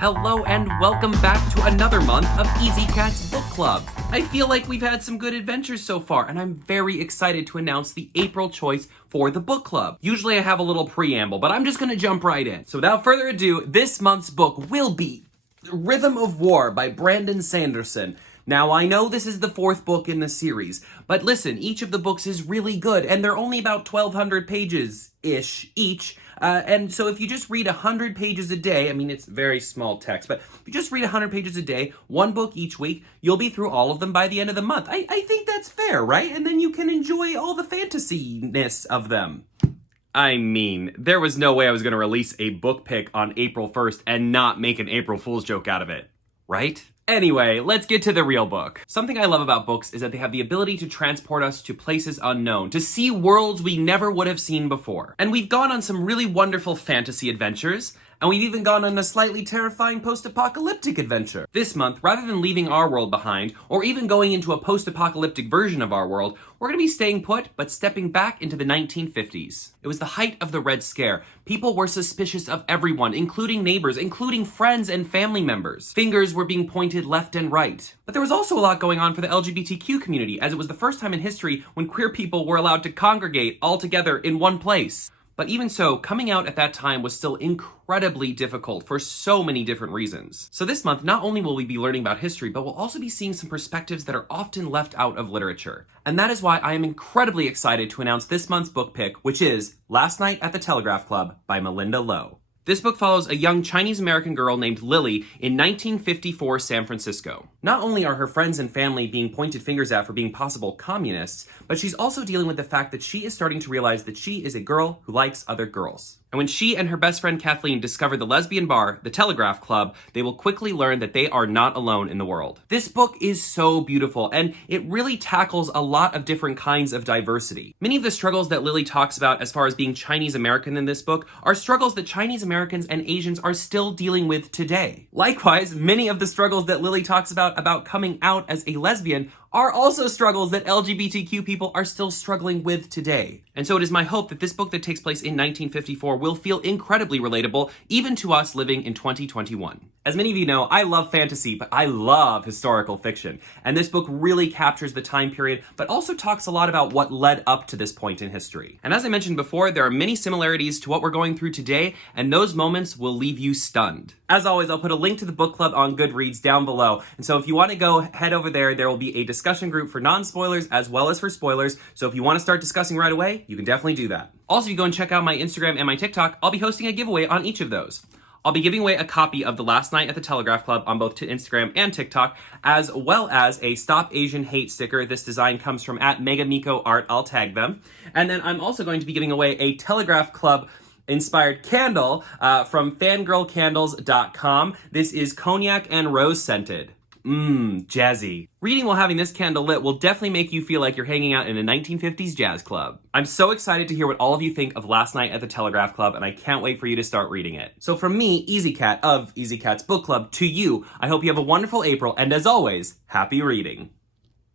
Hello and welcome back to another month of Ezeekat's Book Club. I feel like we've had some good adventures so far, and I'm very excited to announce the April choice for the book club. Usually I have a little preamble, but I'm just gonna jump right in. So without further ado, this month's book will be Rhythm of War by Brandon Sanderson. Now, I know this is the fourth book in the series, but listen, each of the books is really good, and they're only about 1,200 pages-ish each, and so if you just read 100 pages a day, I mean, it's very small text, but if you just read 100 pages a day, one book each week, you'll be through all of them by the end of the month. I think that's fair, right? And then you can enjoy all the fantasy-ness of them. I mean, there was no way I was going to release a book pick on April 1st and not make an April Fool's joke out of it, right? Anyway, let's get to the real book. Something I love about books is that they have the ability to transport us to places unknown, to see worlds we never would have seen before. And we've gone on some really wonderful fantasy adventures, and we've even gone on a slightly terrifying post-apocalyptic adventure. This month, rather than leaving our world behind, or even going into a post-apocalyptic version of our world, we're gonna be staying put, but stepping back into the 1950s. It was the height of the Red Scare. People were suspicious of everyone, including neighbors, including friends and family members. Fingers were being pointed left and right. But there was also a lot going on for the LGBTQ community, as it was the first time in history when queer people were allowed to congregate all together in one place. But even so, coming out at that time was still incredibly difficult for so many different reasons. So this month, not only will we be learning about history, but we'll also be seeing some perspectives that are often left out of literature. And that is why I am incredibly excited to announce this month's book pick, which is Last Night at the Telegraph Club by Malinda Lo. This book follows a young Chinese-American girl named Lily in 1954 San Francisco. Not only are her friends and family being pointed fingers at for being possible communists, but she's also dealing with the fact that she is starting to realize that she is a girl who likes other girls. And when she and her best friend Kathleen discover the lesbian bar, the Telegraph Club, they will quickly learn that they are not alone in the world. This book is so beautiful, and it really tackles a lot of different kinds of diversity. Many of the struggles that Lily talks about as far as being Chinese American in this book are struggles that Chinese Americans and Asians are still dealing with today. Likewise, many of the struggles that Lily talks about coming out as a lesbian are also struggles that LGBTQ people are still struggling with today. And so it is my hope that this book that takes place in 1954 will feel incredibly relatable, even to us living in 2021. As many of you know, I love fantasy, but I love historical fiction. And this book really captures the time period, but also talks a lot about what led up to this point in history. And as I mentioned before, there are many similarities to what we're going through today, and those moments will leave you stunned. As always, I'll put a link to the book club on Goodreads down below. And so if you want to go head over there, there will be a discussion group for non-spoilers as well as for spoilers. So if you want to start discussing right away, you can definitely do that. Also, if you go and check out my Instagram and my TikTok, I'll be hosting a giveaway on each of those. I'll be giving away a copy of The Last Night at the Telegraph Club on both Instagram and TikTok, as well as a Stop Asian Hate sticker. This design comes from @megamiko.art. I'll tag them. And then I'm also going to be giving away a Telegraph Club inspired candle from fangirlcandles.com. This is cognac and rose scented. Jazzy. Reading while having this candle lit will definitely make you feel like you're hanging out in a 1950s jazz club. I'm so excited to hear what all of you think of Last Night at the Telegraph Club, and I can't wait for you to start reading it. So from me, Ezeekat of Ezeekat's Book Club, to you, I hope you have a wonderful April, and as always, happy reading.